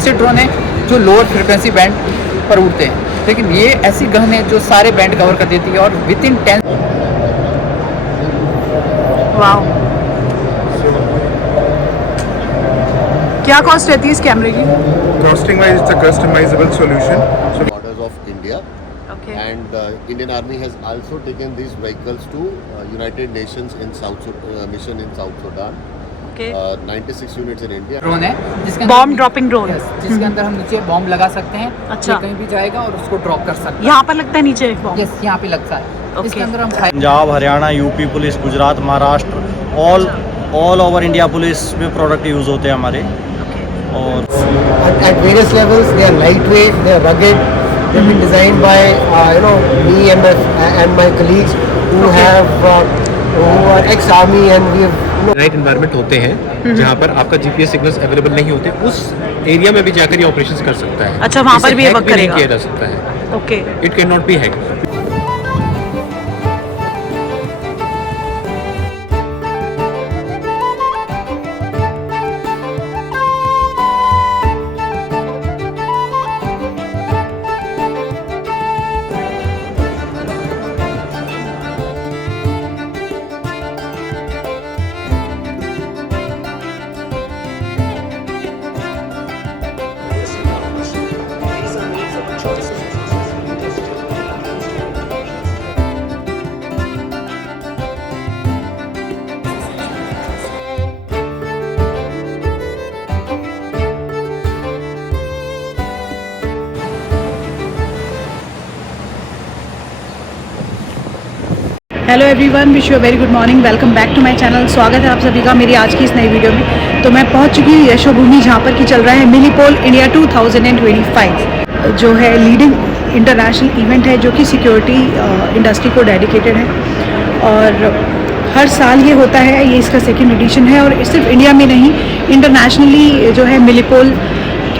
ऐसे ड्रोन है जो लोअर फ्रिक्वेंसी बैंड पर उड़ते हैं, लेकिन ये ऐसी गन है जो सारे बैंड कवर कर देती है और विद इन 10। वाओ, क्या कॉस्ट रहती है इस कैमरे की? Costing wise, it's a customizable solution. So borders of India, okay and Indian Army has also taken these vehicles to United Nations in mission in South Sudan. Okay 96 units in India. Drone है जिसके bomb dropping drone. जिसके अंदर हम नीचे बॉम्ब लगा सकते हैं। अच्छा। ये कहीं भी जाएगा और उसको ड्रॉप कर सकते यहाँ पर लगता है नीचे हैं। बॉम्ब? यस, यहाँ पे लगता है। Okay. इसके अंदर हम पंजाब, Haryana, UP police, Gujarat, Maharashtra, all over India police में प्रोडक्ट यूज़ होते हैं हमारे। और at various levels. They are lightweight, they are rugged. They've been designed by me and my colleagues who are ex-army, and we have right environment होते हैं जहाँ पर आपका जीपीएस सिग्नल्स अवेलेबल नहीं होते, उस एरिया में भी जाकर ये ऑपरेशंस कर सकता है। अच्छा, वहाँ पर इसे भी ये hack वर्क नहीं करेगा? किया जा सकता है। Okay. It can not be hack. Hello everyone, wish you very good morning. Welcome back to my channel. स्वागत है आप सभी का मेरी आज की इस नई वीडियो में। तो मैं पहुंच चुकी हूँ यशोभूमि, जहाँ पर कि चल रहा है मिलीपोल इंडिया 2025, जो है लीडिंग इंटरनेशनल इवेंट है, जो कि सिक्योरिटी इंडस्ट्री को डेडिकेटेड है। और हर साल ये होता है, ये इसका सेकेंड एडिशन है। और सिर्फ इंडिया में नहीं, इंटरनेशनली जो है मिलीपोल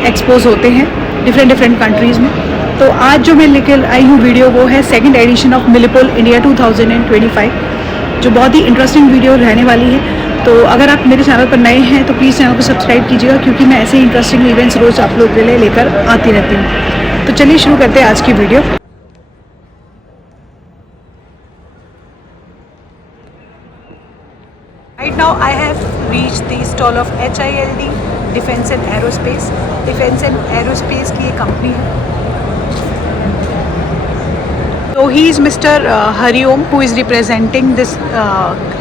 एक्सपोज होते हैं डिफरेंट कंट्रीज़ में। तो आज जो मैं लेकर आई हूँ वीडियो, वो है सेकंड एडिशन ऑफ मिलीपोल इंडिया 2025, जो बहुत ही इंटरेस्टिंग वीडियो रहने वाली है। तो अगर आप मेरे चैनल पर नए हैं तो प्लीज़ चैनल को सब्सक्राइब कीजिएगा, क्योंकि मैं ऐसे इंटरेस्टिंग इवेंट्स रोज़ आप लोगों के लिए लेकर आती रहती हूँ। तो चलिए शुरू करते हैं आज की video. Right now I have reached the stall of HILD, Defence and Aerospace. Defence and Aerospace की ये कंपनी है। So he is Mr. Hariom, who is representing this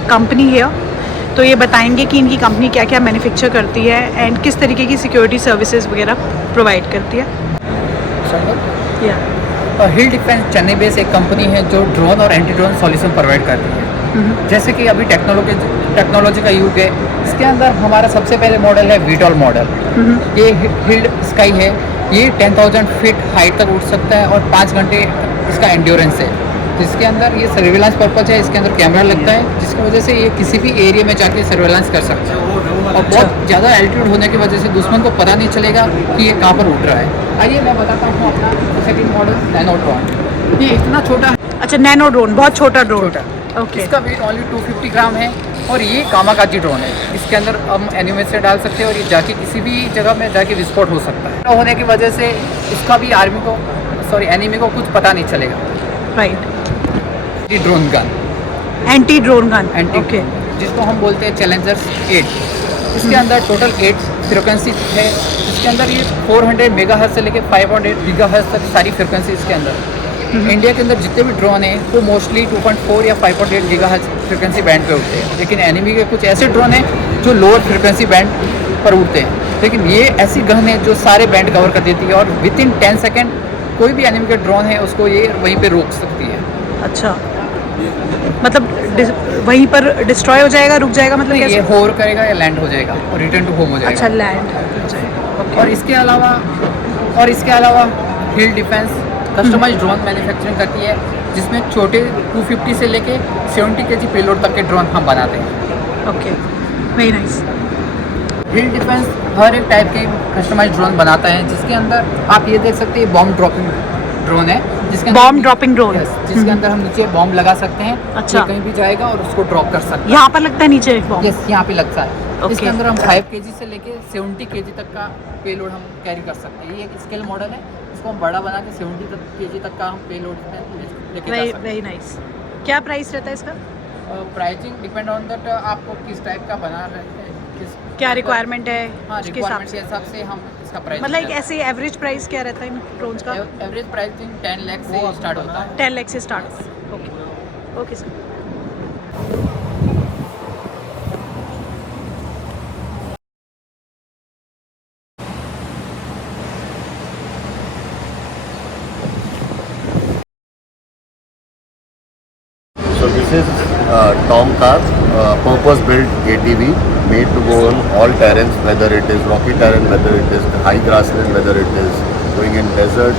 company here. तो ये बताएंगे कि इनकी कंपनी क्या क्या मैन्युफैक्चर करती है एंड किस तरीके की सिक्योरिटी सर्विसेज वगैरह प्रोवाइड करती है। हिल डिफेंस चेन्नई बेस एक कंपनी है जो ड्रोन और एंटी ड्रोन सॉल्यूशन प्रोवाइड करती है। जैसे कि अभी टेक्नोलॉजी का युग है, इसके अंदर हमारा सबसे पहले मॉडल है वीटॉल मॉडल। ये हिल स्काई है, ये 10,000 फीट हाइट तक उड़ सकता है और 5 घंटे इसका एंड्योरेंस है। जिसके अंदर ये सर्विलांस पर्पज है, इसके अंदर कैमरा लगता है, जिसकी वजह से ये किसी भी एरिया में जाके सर्विलांस कर सकता है। और बहुत ज़्यादा एल्टीट्यूड होने की वजह से दुश्मन को पता नहीं चलेगा कि ये कहाँ पर उड़ रहा है। आइए मैं बताता हूँ अपना सेकंड मॉडल नैनो ड्रोन। ये इतना छोटा है। अच्छा, नैनो ड्रोन, बहुत छोटा ड्रोन। ओके। इसका वेट ओनली 250 ग्राम है और ये कामाकाजी ड्रोन है। इसके अंदर हम एनिमेशन डाल सकते हैं और ये जाके किसी भी जगह में जाके विस्फोट हो सकता है। होने की वजह से इसका भी एनिमी को कुछ पता नहीं चलेगा। Right. Drone gun, anti drone gun, okay, जिसको हम बोलते हैं चैलेंजर्स 8। इसके अंदर टोटल 8 फ्रिक्वेंसी है। इसके अंदर ये 400 मेगाहर्ट्ज से लेके 500 गीगाहर्ट्ज तक सारी फ्रिक्वेंसी इसके अंदर। इंडिया के अंदर जितने भी ड्रोन हैं वो मोस्टली 2.4 या 5.8 गीगाहर्ट्ज फ्रिक्वेंसी बैंड पे उड़ते हैं, लेकिन एनिमी के कुछ ऐसे ड्रोन हैं जो लोअर फ्रिक्वेंसी बैंड पर उड़ते हैं। लेकिन ये ऐसी गन है जो सारे बैंड कवर कर देती है और विद इन 10 सेकेंड कोई भी एनिमी का ड्रोन है उसको ये वहीं पे रोक सकती है। अच्छा, मतलब वहीं पर डिस्ट्रॉय हो जाएगा, रुक जाएगा, मतलब ये होवर करेगा या लैंड हो जाएगा और रिटर्न टू होम हो जाएगा। अच्छा, लैंड हो जाएगा। और इसके अलावा हिल डिफेंस कस्टमाइज ड्रोन मैन्युफैक्चरिंग करती है, जिसमें छोटे 250 से लेके 70 kg पेलोड तक के ड्रोन हम बनाते हैं। Okay, very nice. Hill defence हर एक टाइप के कस्टमाइज ड्रोन बनाता है, जिसके अंदर आप ये देख सकते हैं बॉम्ब ड्रॉपिंग ड्रोन है, जिसके बॉम्ब ड्रॉपिंग ड्रोन, जिसके अंदर हम नीचे बॉम्ब लगा सकते हैं। अच्छा। कहीं भी जाएगा और उसको ड्रॉप कर सकते हैं। यहाँ पर लगता है नीचे बॉम्ब? यस, यहाँ पे लगता है। Okay. इसके अंदर हम 5 kg से लेके 70 kg तक का पेलोड हम कैरी कर सकते हैं। ये एक स्केल मॉडल है, इसको हम बड़ा बना के 70 kg तक का हम पेलोड लेके जा वेरी सकते वेरी नाइस। क्या प्राइस रहता है इसका? हैं। प्राइसिंग डिपेंड ऑन दैट आपको किस टाइप का बना रहे हैं, किस क्या रिक्वायरमेंट है हाँ उसके हिसाब रिक्वायरमेंट से? के हिसाब से हम इसका प्राइस मतलब एक ऐसे एवरेज प्राइस क्या रहता है इन ड्रोन्स का? एवरेज प्राइसिंग 10 लाख से स्टार्ट होता है। 10 लाख से start. Okay okay sir. So this is Tomcat, purpose-built ATV made to go on all terrains, whether it is rocky terrain, whether it is high grassland, whether it is going in desert.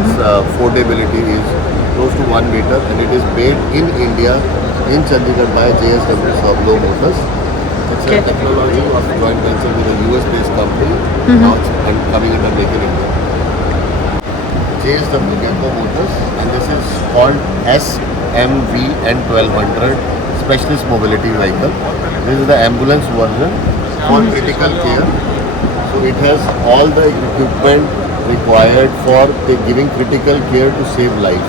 Its affordability is close to 1 meter, and it is made in India, in Chandigarh by JSW Sablo Motors. It's Okay. a technology of a joint venture with a US-based company, now it's coming under Make in India. JSW Gecko Motors, and this is called SMVN 1200 Specialist Mobility Vehicle. This is the ambulance version for critical care. So it has all the equipment required for giving critical care to save lives.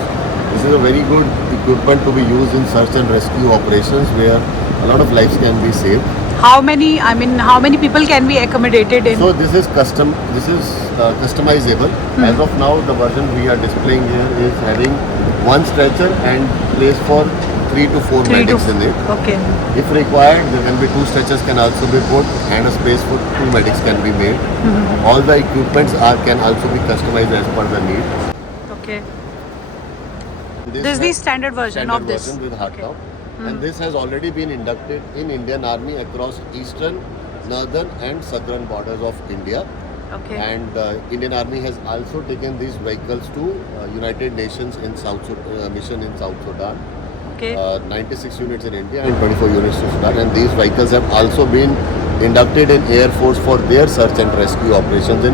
This is a very good equipment to be used in search and rescue operations where a lot of lives can be saved. How many people can be accommodated in? So this is customizable. As of now, the version we are displaying here is having one stretcher and place for 3 to 4 medics in it. Okay. If required, there can be 2 stretchers can also be put and a space for 2 medics can be made. All the equipments can also be customized as per the need. Okay. This is the has standard version of this. version with Okay. hardtop. And this has already been inducted in Indian Army across eastern, northern and southern borders of India. Okay. And Indian Army has also taken these vehicles to United Nations in mission in South Sudan. Okay. 96 units in India and 24 units to Sudan. And these vehicles have also been inducted in Air Force for their search and rescue operations in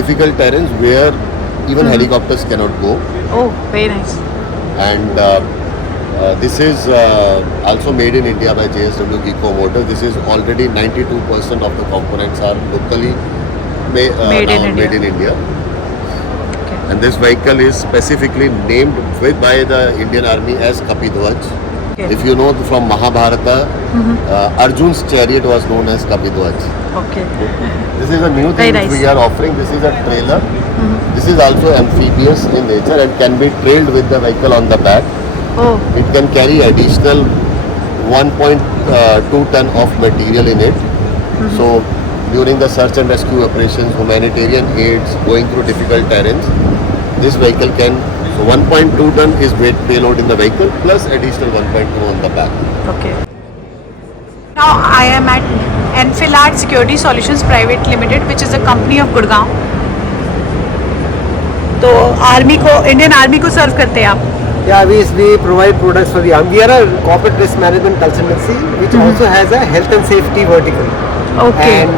difficult terrains where even helicopters cannot go. Oh, very nice. And this is also made in India by JSW Gecko Motors. This is already 92% of the components are locally Made in India. made in India. Okay. And this vehicle is specifically named by the Indian Army as Kapidwaj. Okay. If you know from Mahabharata, Arjun's chariot was known as Kapidwaj. Okay. This is a new Very thing which nice. we are offering. This is a trailer. This is also amphibious in nature and can be trailed with the vehicle on the back. Oh, It can carry additional 1.2 ton of material in it. So during the search and rescue operations, humanitarian aids, going through difficult terrains, this vehicle can, so 1.2 ton is weight payload in the vehicle plus additional 1.2 on the back. okay. Now I am at Enfilad Security Solutions Private Limited, which is a company of Gurgaon. तो आर्मी को, Indian army को सर्व करते हैं आप? Yeah, we provide products for the army. We are a corporate risk management consultancy which also has a health and safety vertical. Okay. And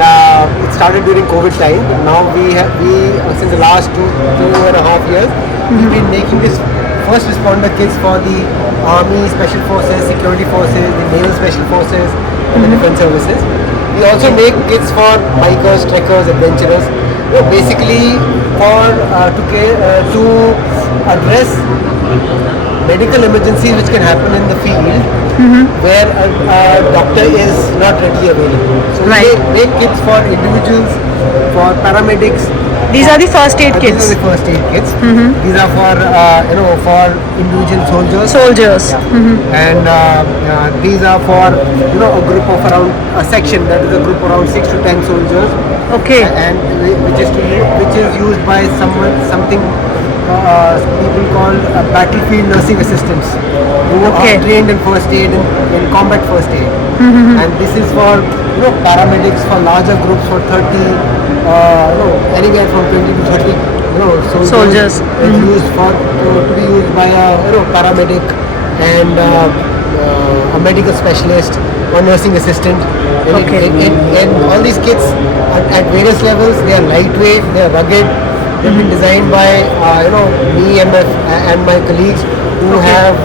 it started during COVID time. But now we since the last two and a half years, we've been making this first responder kits for the army, special forces, security forces, the naval special forces, and the defense services. We also make kits for bikers, trekkers, adventurers. Basically to address medical emergencies which can happen in the field where a doctor is not readily available. So Right. we make kits for individuals, for paramedics. These are the first aid These kits. are the first aid kits. These are for for individual soldiers. Soldiers. And these are for a group of around a section, that is a group around 6 to 10 soldiers, Okay. and which is used by something people call battlefield nursing assistants who Okay. are trained in first aid in combat first aid. And this is for paramedics for larger groups for 30 anywhere from 20 to 30 soldiers. It's used for to be used by a paramedic and a medical specialist or nursing assistant. And all these kits at various levels, they are lightweight, they are rugged. They've been designed by me and my colleagues who have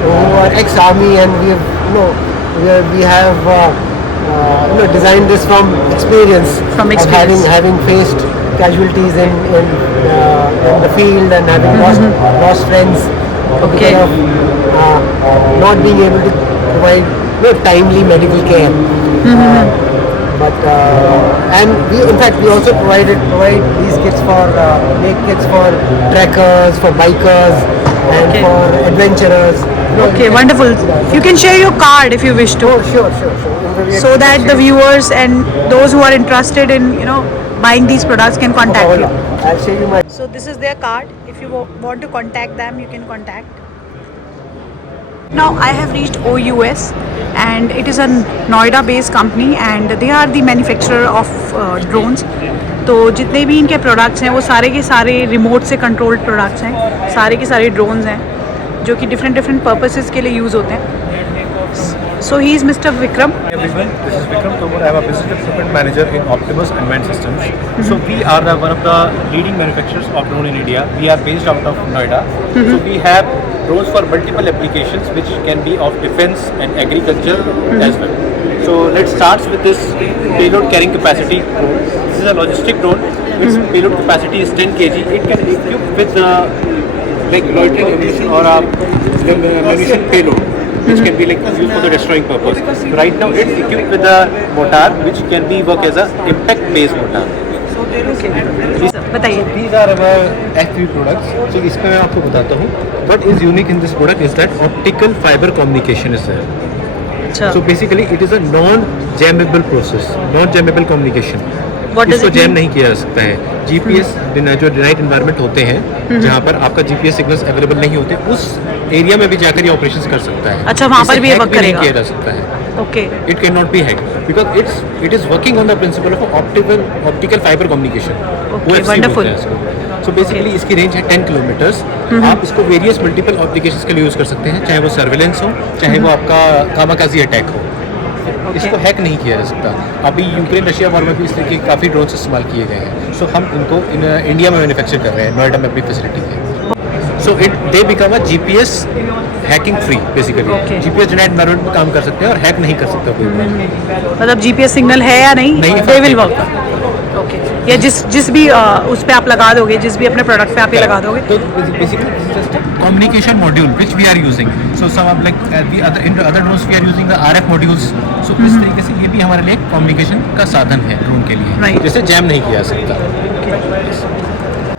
who are ex-army, and we have designed this from experience. From of experience. having faced casualties in the field and having lost friends Okay. because of not being able to provide timely medical care. And we also provide these kits make kits for trekkers, for bikers, and Okay. for adventurers. Okay, wonderful. You can share your card if you wish to, Sure. so that the viewers and those who are interested in buying these products can contact you. I'll show you my. So this is their card. If you want to contact them, you can contact. Now I have reached OUS, and it is a Noida based company and they are the manufacturer of drones. तो जितने भी इनके प्रोडक्ट्स हैं वो सारे के सारे रिमोट से कंट्रोल्ड प्रोडक्ट्स हैं, सारे के सारे ड्रोन्स हैं जो कि डिफरेंट पर्पसेस के लिए यूज़ होते हैं. So he is mister Vikram. Everyone, this is Vikram Tomar. I am a business development manager in Optimus Unmanned Systems. So we are one of the leading manufacturers of drone in India. We are based out of Noida. So we have drones for multiple applications which can be of defense and agriculture as well. So let's start with this payload carrying capacity drone. This is a logistic drone. Its payload capacity is 10 kg. It can be equipped with like loitering ammunition or a ammunition payload, which can be like used for the destroying purpose. Right now it's equipped with a mortar which can be work as a impact based mortar. बताइए. These are our F3 products. So इसमें मैं आपको बताता हूँ. What is unique in this product is that optical fiber communication is there. अच्छा. So basically it is a non-jammable process, non-jammable communication. What does इसको it jam mean? नहीं किया जा सकता है. GPS जो डिनाइट एनवायरनमेंट होते हैं जहाँ पर आपका GPS सिग्नल्स अवेलेबल नहीं होते, उस एरिया में भी जाकर ये ऑपरेशंस कर सकता है. अच्छा, वहाँ पर इसे भी ये hack work नहीं करेगा? किया जा सकता है. Okay. It cannot be hacked because it is working on the principle of optical fiber communication. Okay, OFC wonderful. बोलते हैं इसको. So basically इसकी रेंज है 10 किलोमीटर्स. आप इसको वेरियस मल्टीपल एप्लीकेशंस के लिए यूज़ कर सकते हैं, चाहे वो सर्वेलेंस हो, चाहे वो आपका कामाकाजी अटैक हो. इसको हैक नहीं किया जा सकता. अभी यूक्रेन रशिया वॉर में भी इस तरीके के काफ़ी ड्रोन्स इस्तेमाल किए गए हैं. सो हम इनको इंडिया में मैन्युफैक्चर कर रहे हैं, नोएडा में अपनी फैसिलिटी है. So they become a GPS hacking free. Basically Okay. GPS denied environment में काम कर सकते हैं और हैक नहीं कर सकता कोई. मतलब GPS सिग्नल है या नहीं, नहीं, they will effective. Work. Okay. या जिस भी उस पे आप लगा दोगे, जिस भी अपने प्रोडक्ट पे आप ये लगा दोगे. तो basically this is just a communication module which we are using. So some of like in other drones we are using the RF modules. So इस तरीके से ये भी हमारे लिए कम्युनिकेशन का साधन है ड्रोन के लिए. Right. जिसे जैम नहीं किया जा सकता.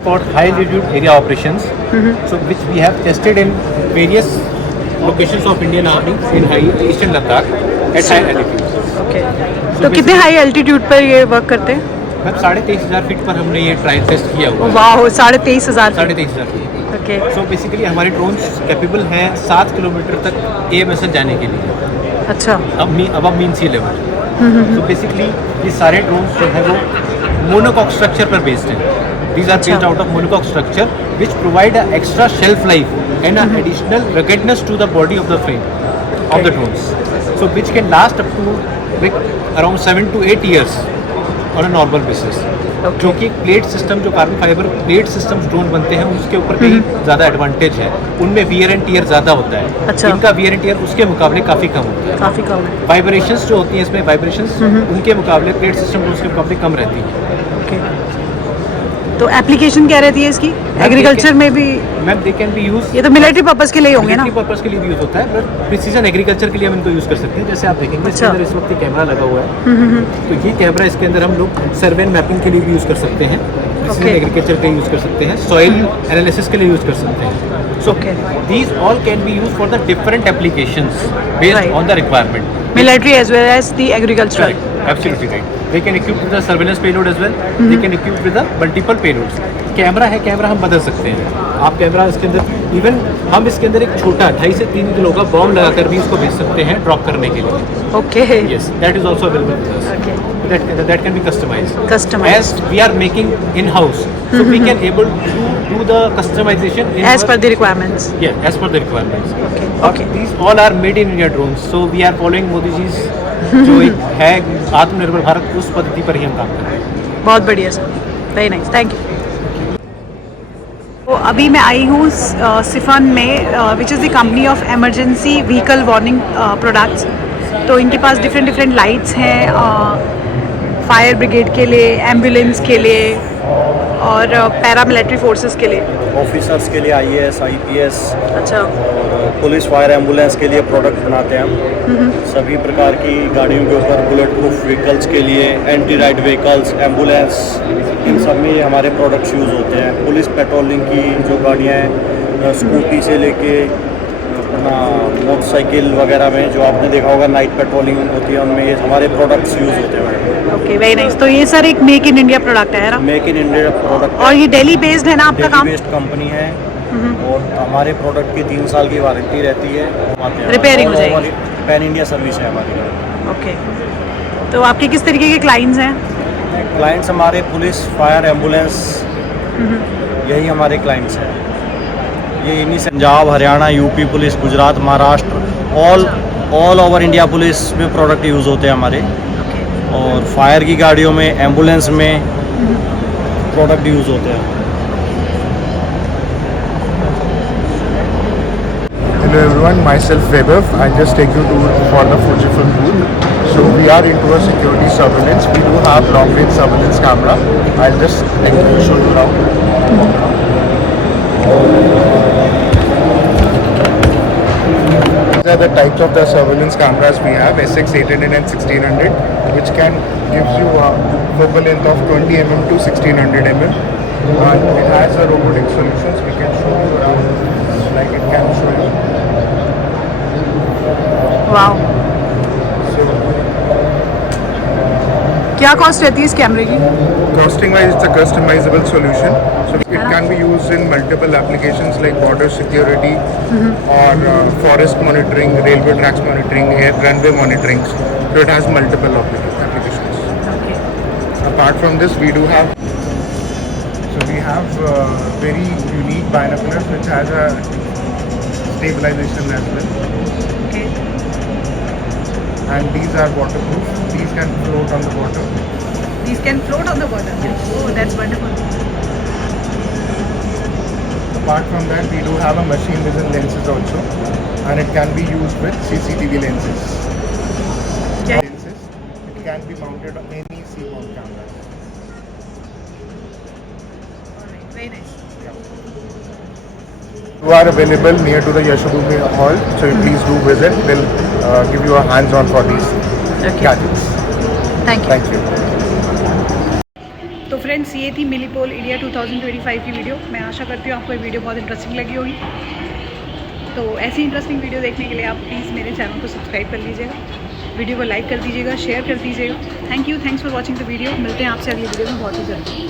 For high altitude area operations, so which we have tested in various locations of Indian Army in high eastern Ladakh at high altitude. Okay. तो कितने हाई एल्टीट्यूड पर ये वर्क करते हैं? मैम 23,500 फीट पर हमने ये ट्रायल टेस्ट किया हुआ है. वाह, 23,500. 23,500 फीट. ओके. सो बेसिकली हमारे ड्रोन्स कैपेबल हैं 7 किलोमीटर तक AMSL जाने के लिए अच्छा. अब मीन सी लेवल. तो बेसिकली ये सारे ड्रोन्स जो है वो मोनोकॉक स्ट्रक्चर पर बेस्ड हैं. These are based out of monocoque structure which provide an extra shelf life and an additional ruggedness to the body of the frame of the drones. So which can last up to like around 7 to 8 years on a normal basis. जो कि plate system, जो carbon fibre plate systems drone बनते हैं उसके ऊपर कहीं ज़्यादा एडवांटेज है. उनमें वियर एंड टीयर ज़्यादा होता है. अच्छा. इनका वियर एंड टीयर उसके मुकाबले काफ़ी कम होता है. काफ़ी कम है. वाइब्रेशंस जो होती हैं इसमें, वाइब्रेशंस उनके मुकाबले प्लेट सिस्टम ड्रोन्स के मुकाबले कम रहती है. ओके. तो एप्लीकेशन क्या रहती है इसकी? एग्रीकल्चर में भी? Ma'am they can be use. ये तो मिलिट्री पर्पस के लिए होंगे ना? मिलिट्री पर्पस के लिए भी यूज होता है, बट प्रिसीजन एग्रीकल्चर के लिए हम इनको यूज कर सकते हैं. जैसे आप देखेंगे इसके अच्छा. अंदर इस वक्त कैमरा लगा हुआ है. तो ये कैमरा इसके अंदर हम लोग सर्वे एंड मैपिंग के लिए भी यूज कर सकते हैं, प्रिसीजन Okay. एग्रीकल्चर के लिए यूज कर सकते हैं, सॉइल एनालिसिस के लिए यूज कर सकते हैं. So Okay. These all can be use for the different applications based Right. On the requirement. Military as well as the agricultural. Correct. Absolutely right. They can equip with the surveillance payload as well. They can equip with the multiple payloads. Camera है, कैमरा हम बदल सकते हैं. आप कैमरा इसके अंदर इवन हम इसके अंदर एक छोटा 2.5 से 3 किलो का बॉम्ब लगाकर भी इसको भेज सकते हैं ड्रॉप करने के लिए. Okay. Yes, that is also available with us. Okay. That can be customized. Customized. As we are making in house, so we can able to do the customization in As per the requirements. Yeah, as per the requirements. Okay. और Okay. these all are made in India drones. So we are following Modi ji's जो एक है आत्मनिर्भर भारत, उस पद्धति पर ही हम काम कर रहे हैं. बहुत बढ़िया sir. Very nice. Thank you. तो अभी मैं आई हूँ सिफन में, which is the company of emergency vehicle warning products. तो इनके पास डिफरेंट डिफरेंट लाइट्स हैं फायर ब्रिगेड के लिए, एम्बुलेंस के लिए और पैरामिलिट्री फोर्सेस के लिए। ऑफिसर्स के लिए IAS, IPS अच्छा। और पुलिस फायर एम्बुलेंस के लिए प्रोडक्ट बनाते हैं हम। सभी प्रकार की गाड़ियों के ऊपर, बुलेट प्रूफ व्हीकल्स के लिए, एंटी राइड व्हीकल्स, एम्बुलेंस, इन सब में हमारे प्रोडक्ट्स यूज़ होते हैं। पुलिस पेट्रोलिंग की जो गाड़ियाँ हैं, स्कूटी से लेके अपना मोटरसाइकिल वगैरह में जो आपने देखा होगा नाइट पेट्रोलिंग होती है, उनमें ये हमारे प्रोडक्ट्स यूज़ होते हैं। Okay, very nice. तो ये सर एक मेक इन इंडिया प्रोडक्ट है ना? मेक इन इंडिया प्रोडक्ट और ये दिल्ली बेस्ड है ना आपका काम? बेस्ड कंपनी है और हमारे प्रोडक्ट की 3 साल की वारंटी रहती है। रिपेयरिंग हो जाएगी। पैन इंडिया सर्विस है हमारी। ओके, तो आपके किस तरीके के क्लाइंट्स हैं? क्लाइंट्स हमारे पुलिस, फायर, एम्बुलेंस, यही हमारे क्लाइंट्स हैं। ये इन्हीं से पंजाब, Haryana, UP police, Gujarat, Maharashtra, all over India police में प्रोडक्ट यूज़ होते हैं हमारे। और फायर की गाड़ियों में, एम्बुलेंस में प्रोडक्ट यूज़ होते हैं। Hello everyone, myself Vaibhav. I'll just take you for the Fujifilm booth. So we are into a security surveillance. We do have long range surveillance camera. I'll just show you around. These are the types of the surveillance cameras we have, SX800 and 1600, which can gives you a focal length of 20 mm to 1600 mm. And it has a robotic solutions. We can show you around, like it can show you. Wow, क्या कॉस्ट रहती है इस कैमरे की? Costing wise, it's a customizable solution. So it can be used in multiple applications like border security or forest monitoring, railway tracks monitoring, air runway monitoring. So it has multiple applications. Okay. Apart from this, we do have very unique binoculars which has a stabilization as well. Okay. And these are waterproof. These can float on the water. These can float on the water. Oh, that's wonderful. Apart from that, we do have a machine vision lenses also, and it can be used with CCTV lenses. Yeah. Lenses. It can be mounted on any C-mount cameras. Alright, very nice. You are available near to the Yashobhumi Hall, so please do visit. We'll give you a hands-on for these gadgets. Thank you. Thank you. तो फ्रेंड्स, ये थी मिलीपोल इंडिया 2025 की वीडियो। मैं आशा करती हूँ आपको ये वीडियो बहुत इंटरेस्टिंग लगी होगी। तो ऐसी इंटरेस्टिंग वीडियो देखने के लिए आप प्लीज़ मेरे चैनल को सब्सक्राइब कर लीजिएगा, वीडियो को लाइक कर दीजिएगा, शेयर कर दीजिएगा। Thanks for watching the video. मिलते हैं आपसे अगली वीडियो में बहुत ही जल्दी।